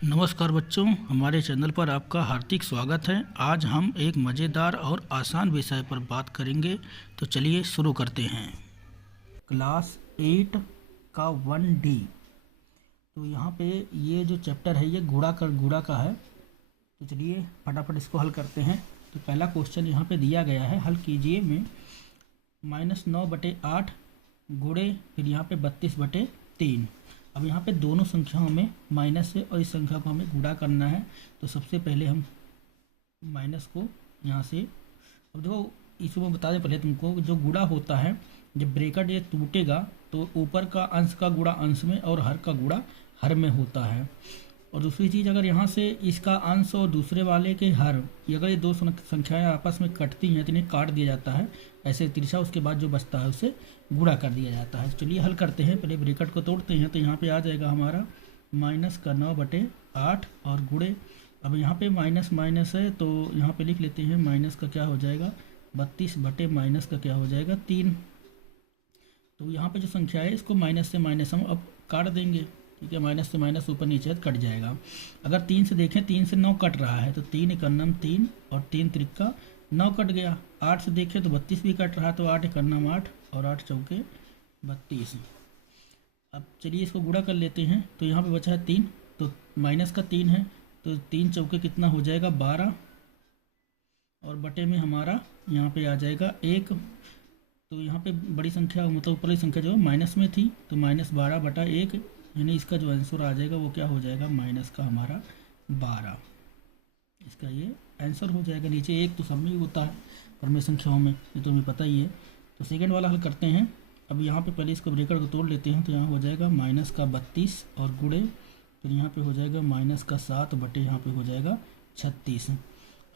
नमस्कार बच्चों, हमारे चैनल पर आपका हार्दिक स्वागत है। आज हम एक मज़ेदार और आसान विषय पर बात करेंगे, तो चलिए शुरू करते हैं। क्लास 8 का 1D। तो यहाँ पे ये जो चैप्टर है ये गुणा का है। तो चलिए फटाफट इसको हल करते हैं। तो पहला क्वेश्चन यहाँ पे दिया गया है, हल कीजिए में -9/8 गुणे फिर यहाँ पे 32/3। अब यहाँ पे दोनों संख्याओं में माइनस है और इस संख्या को हमें गुणा करना है। तो सबसे पहले हम माइनस को यहाँ से, अब देखो इसको मैं बता दें पहले तुमको, जो गुणा होता है जब ब्रैकेट ये टूटेगा तो ऊपर का अंश का गुणा अंश में और हर का गुणा हर में होता है। और दूसरी चीज़, अगर यहाँ से इसका अंश और दूसरे वाले के हर, अगर ये दो संख्याएं आपस में कटती हैं तो इन्हें काट दिया जाता है ऐसे तिरछा, उसके बाद जो बचता है उसे गुणा कर दिया जाता है। चलिए हल करते हैं, पहले ब्रैकेट को तोड़ते हैं। तो यहाँ पे आ जाएगा हमारा -9/8 और गुणे, अब यहाँ पे माइनस माइनस है तो यहाँ पे लिख लेते हैं माइनस का क्या हो जाएगा 32 बटे माइनस का क्या हो जाएगा 3। तो यहाँ पे जो संख्या है इसको माइनस से माइनस हम अब काट देंगे, ठीक है। माइनस से माइनस ऊपर नीचे कट जाएगा। अगर 3 से देखें, 3 से 9 कट रहा है तो 3 एकन्नम 3 और 3 त्रिका 9 कट गया। 8 से देखें तो 32 भी कट रहा है तो 8 एकन्नम 8 और 8 चौके 32। अब चलिए इसको गुणा कर लेते हैं। तो यहाँ पे बचा है 3, तो माइनस का 3 है तो 3 चौके कितना हो जाएगा 12 और बटे में हमारा यहाँ पे आ जाएगा 1। तो यहाँ पे बड़ी संख्या मतलब ऊपरली संख्या जो माइनस में थी तो -12/1, यानी इसका जो आंसर आ जाएगा वो क्या हो जाएगा माइनस का हमारा 12। इसका ये आंसर हो जाएगा। नीचे 1 तो सब में ही होता है क्रमिक संख्याओं में, ये तो हमें पता ही है। तो सेकंड वाला हल करते हैं। अब यहाँ पे पहले इसको ब्रैकेट को तोड़ लेते हैं। तो यहाँ हो जाएगा -32 और गुणे फिर यहाँ पे हो जाएगा -7 बटे यहाँ पे हो जाएगा 36।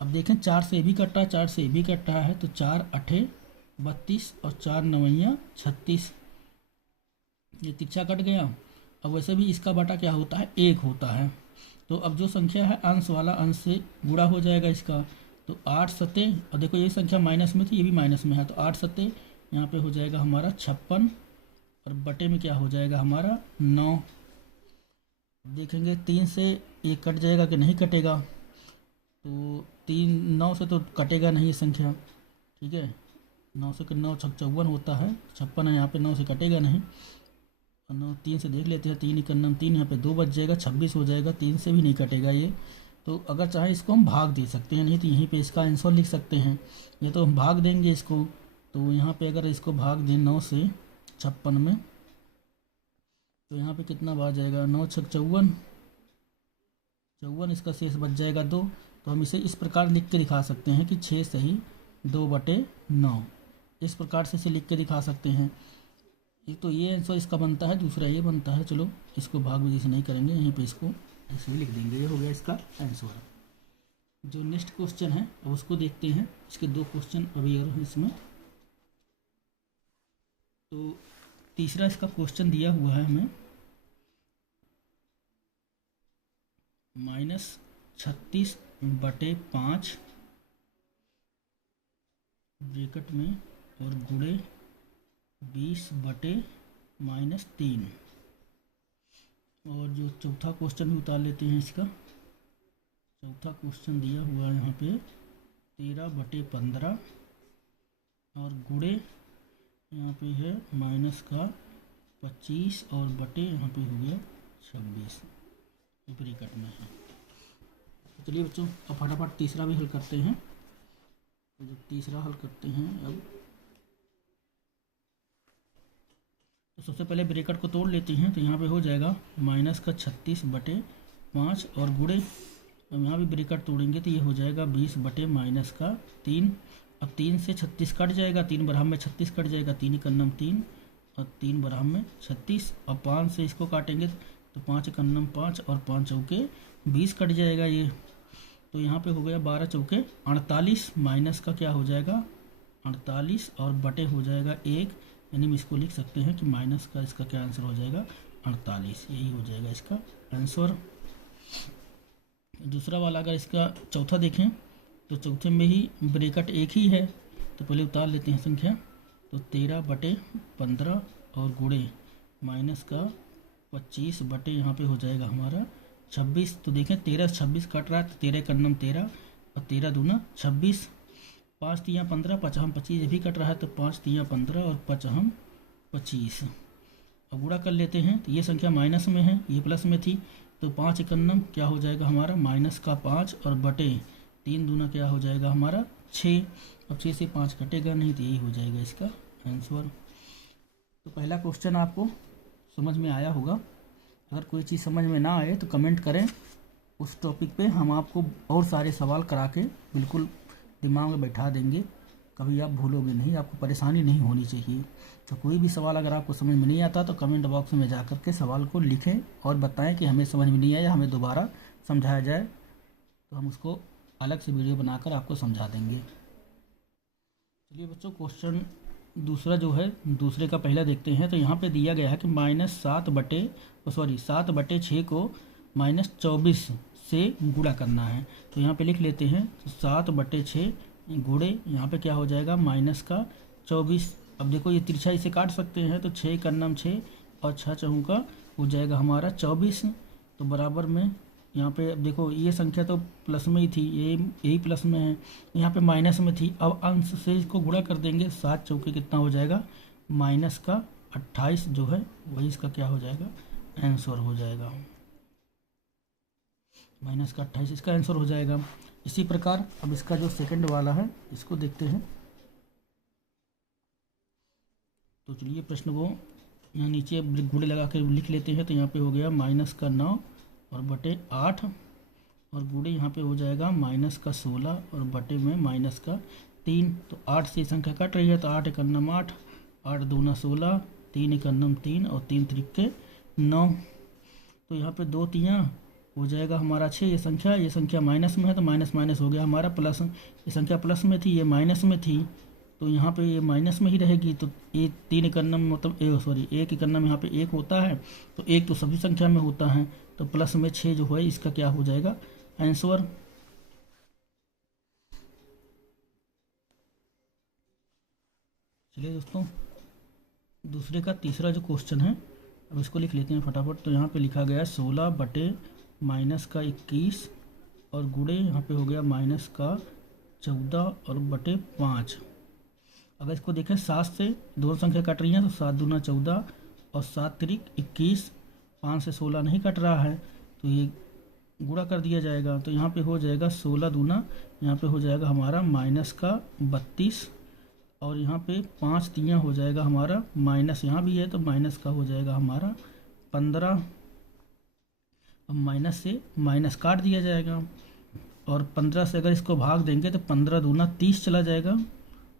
अब देखें 4 से भी कट रहा है, 4 से भी कट रहा है तो 4 8 32 और 4 9 36, ये तिरछा कट गया। अब वैसे भी इसका बटा क्या होता है 1 होता है। तो अब जो संख्या है अंश वाला अंश से गुणा हो जाएगा इसका। तो 8 सते, और देखो ये संख्या माइनस में थी, ये भी माइनस में है, तो 8 सते यहाँ पे हो जाएगा हमारा 56 और बटे में क्या हो जाएगा हमारा 9। देखेंगे 3 से ये कट जाएगा कि नहीं कटेगा, तो 3 9 से तो कटेगा नहीं ये संख्या, ठीक है। 9 से 9 54 होता है, 56 है यहाँ पे, 9 से कटेगा नहीं। और 9 3 से देख लेते हैं, 3 एकन्नम 3, यहाँ पे 2 बच जाएगा, 26 हो जाएगा, 3 से भी नहीं कटेगा ये। तो अगर चाहे इसको हम भाग दे सकते हैं, नहीं तो यहीं पे इसका आंसर लिख सकते हैं। ये तो हम भाग देंगे इसको, तो यहाँ पे अगर इसको भाग दें 9 से 56 में तो यहाँ पे कितना बच जाएगा 9 6 54, इसका शेष बच जाएगा 2। तो हम इसे इस प्रकार लिख के दिखा सकते हैं कि 6 सही 2/9, इस प्रकार से इसे लिख के दिखा सकते हैं। एक तो ये आंसर इसका बनता है, दूसरा ये बनता है। चलो इसको भाग विधि से नहीं करेंगे, यहीं पे इसको ऐसे ही लिख देंगे, ये हो गया इसका आंसर। जो नेक्स्ट क्वेश्चन है अब उसको देखते हैं। इसके 2 क्वेश्चन अभी और हैं इसमें। तो तीसरा इसका क्वेश्चन दिया हुआ है हमें -36/5 ब्रैकेट में और गुणे 20/-3। और जो चौथा क्वेश्चन भी उतार लेते हैं। इसका चौथा क्वेश्चन दिया हुआ है यहाँ पे 13/15 और गुणे यहाँ पे है माइनस का 25 और बटे यहाँ पे हो गया 26 ब्रैकेट में है। तो चलिए बच्चों अब फटाफट तीसरा भी हल करते हैं। तो जब तीसरा हल करते हैं अब, तो सबसे पहले ब्रैकेट को तोड़ लेते हैं। तो यहाँ पे हो जाएगा -36/5 और गुणे, अब यहाँ भी ब्रैकेट तोड़ेंगे तो ये हो जाएगा 20/-3। अब 3 से 36 कट जाएगा, 3 बराबर में 36 कट जाएगा, 3 एकन्नम 3 और 3 बराबर में 36। अब 5 से इसको काटेंगे तो 5 एकन्नम 5 और 5 चौके 20 कट जाएगा ये। तो यहाँ पे हो गया 12 चौके 48, माइनस का क्या हो जाएगा 48 और बटे हो जाएगा 1, यानी हम इसको लिख सकते हैं कि माइनस का इसका क्या आंसर हो जाएगा 48, यही हो जाएगा इसका आंसर। दूसरा वाला अगर इसका चौथा देखें तो चौथे में ही ब्रैकेट 1 ही है, तो पहले उतार लेते हैं संख्या। तो 13/15 और गुणे माइनस का 25 बटे यहाँ पे हो जाएगा हमारा 26, तो देखें 13 से 26 कट रहा है, तो 13 का नम 13 और 13 दूना 26, 5 तियाँ 15, 5 हम 25, ये भी कट रहा है, तो 5 तियाँ 15 और 5 हम 25। अब गुणा कर लेते हैं, तो ये संख्या माइनस में है, ये प्लस में थी, तो 5 एकन्नम क्या हो जाएगा हमारा माइनस का 5 और बटे 3 दूना क्या हो जाएगा हमारा 6। अब 6 से 5 कटेगा नहीं, तो यही हो जाएगा इसका आंसर। तो पहला क्वेश्चन आपको समझ में आया होगा। अगर कोई चीज़ समझ में ना आए तो कमेंट करें, उस टॉपिक पे हम आपको और सारे सवाल करा के बिल्कुल दिमाग में बैठा देंगे, कभी आप भूलोगे नहीं, आपको परेशानी नहीं होनी चाहिए। तो कोई भी सवाल अगर आपको समझ में नहीं आता तो कमेंट बॉक्स में जा कर के सवाल को लिखें और बताएं कि हमें समझ में नहीं आया, हमें दोबारा समझाया जाए, तो हम उसको अलग से वीडियो बनाकर आपको समझा देंगे। चलिए बच्चों, क्वेश्चन दूसरा जो है, दूसरे का पहला देखते हैं। तो यहाँ पे दिया गया है कि -7/6 को -24 से गुणा करना है। तो यहाँ पे लिख लेते हैं, तो 7/6 गुणे यहाँ पे क्या हो जाएगा -24। अब देखो ये तिरछा इसे काट सकते हैं, तो 6 का नम 6 और 6 चौं का हो जाएगा हमारा 24। तो बराबर में यहाँ पे अब देखो ये संख्या तो प्लस में ही थी, यही प्लस में है, यहाँ पे माइनस में थी। अब अंश से इसको गुणा कर देंगे, 7 चौके कितना हो जाएगा -28 जो है वही इसका क्या हो जाएगा आंसर हो जाएगा, -28 इसका आंसर हो जाएगा। इसी प्रकार अब इसका जो सेकंड वाला है इसको देखते हैं। तो चलिए प्रश्न को यहाँ नीचे गुणे लगा कर लिख लेते हैं। तो यहाँ पे हो गया -9 और बटे 8 और गुणे यहाँ पे हो जाएगा -16 और बटे में -3। तो 8 से संख्या कट रही है, तो 8 एकन्नम 8, 8 दूना 16, 3 एकन्नम 3 और 3 त्रिके 9। तो यहाँ पे 2 तियाँ हो जाएगा हमारा 6। ये संख्या माइनस में है, तो माइनस माइनस हो गया हमारा प्लस। ये संख्या प्लस में थी, ये माइनस में थी, तो यहाँ पे ये माइनस में ही रहेगी। तो ये 3 एकन्नम मतलब एक एकन्नम यहाँ पे 1 होता है, तो 1 तो सभी संख्या में होता है, तो प्लस में 6 जो है इसका क्या हो जाएगा आंसर। चलिए दोस्तों, दूसरे का तीसरा जो क्वेश्चन है अब इसको लिख लेते हैं फटाफट। तो यहाँ पे लिखा गया 16 बटे -21 और गुणे यहाँ पे हो गया -14 और बटे 5। अगर इसको देखें 7 से दोनों संख्या कट रही हैं, तो 7 दूना 14 और 7 त्रिक 21, 5 से 16 नहीं कट रहा है, तो ये गुणा कर दिया जाएगा। तो यहाँ पे हो जाएगा 16 दूना, यहाँ पे हो जाएगा हमारा -32 और यहाँ पे 5 तियाँ हो जाएगा हमारा माइनस, यहाँ भी है तो माइनस का हो जाएगा हमारा 15। अब माइनस से माइनस काट दिया जाएगा और 15 से अगर इसको भाग देंगे तो 15 दूना 30 चला जाएगा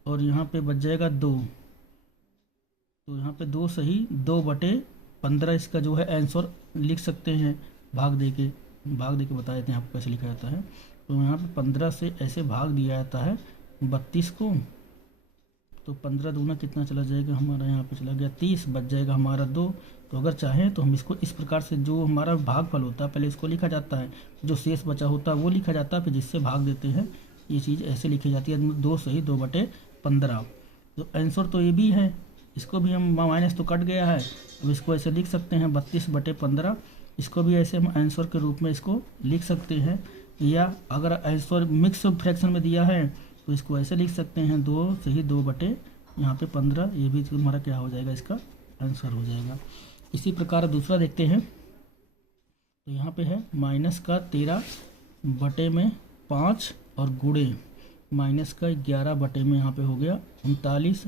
और यहाँ पे बच जाएगा 2। तो यहाँ पे 2 सही 2/15 इसका जो है आंसर लिख सकते हैं। भाग दे के बता देते हैं आपको कैसे लिखा जाता है। तो यहाँ पे 15 से ऐसे भाग दिया जाता है 32 को, तो 15 दूना कितना चला जाएगा हमारा, यहाँ पे चला गया 30, बच जाएगा हमारा 2। तो अगर चाहें तो हम इसको इस प्रकार से, जो हमारा भागफल होता है पहले इसको लिखा जाता है, जो शेष बचा होता है वो लिखा जाता है, फिर जिससे भाग देते हैं ये चीज़ ऐसे लिखी जाती है 2 सही 2/15। तो आंसर तो ये भी है, इसको भी हम माइनस तो कट गया है, अब इसको ऐसे लिख सकते हैं 32/15। इसको भी ऐसे हम आंसर के रूप में इसको लिख सकते हैं, या अगर आंसर मिक्स फ्रैक्शन में दिया है तो इसको ऐसे लिख सकते हैं 2 सही 2/15। ये भी तुम्हारा क्या हो जाएगा, इसका आंसर हो जाएगा। इसी प्रकार दूसरा देखते हैं। तो यहाँ पे है -13/5 और गुणे -11/में यहाँ पे हो गया 39।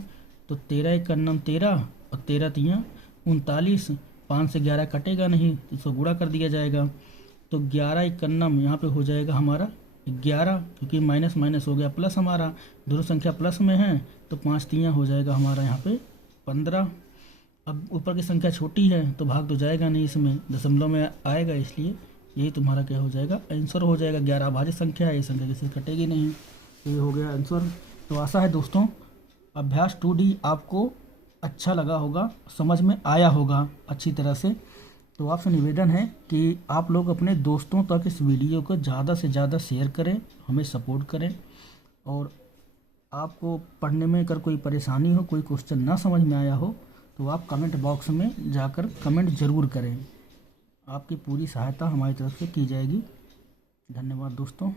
तो 13 एकन्नम 13 और 13 तियाँ 39, 5 से 11 कटेगा नहीं तो इसको गुणा कर दिया जाएगा। तो 11 एकन्नम यहाँ पे हो जाएगा हमारा 11, क्योंकि माइनस माइनस हो गया प्लस, हमारा दोनों संख्या प्लस में है, तो 5 तियाँ हो जाएगा हमारा यहाँ पे 15। अब ऊपर की संख्या छोटी है तो भाग तो जाएगा नहीं, इसमें दशमलव में आएगा, इसलिए यही तुम्हारा क्या हो जाएगा आंसर हो जाएगा। 11 अभाज्य संख्या है, ये संख्या किसी कटेगी नहीं, तो ये हो गया आंसर। तो आशा है दोस्तों अभ्यास 2D आपको अच्छा लगा होगा, समझ में आया होगा अच्छी तरह से। तो आपसे निवेदन है कि आप लोग अपने दोस्तों तक इस वीडियो को ज़्यादा से ज़्यादा शेयर करें, हमें सपोर्ट करें। और आपको पढ़ने में अगर कोई परेशानी हो, कोई क्वेश्चन ना समझ में आया हो, तो आप कमेंट बॉक्स में जाकर कमेंट ज़रूर करें। आपकी पूरी सहायता हमारी तरफ से की जाएगी। धन्यवाद दोस्तों।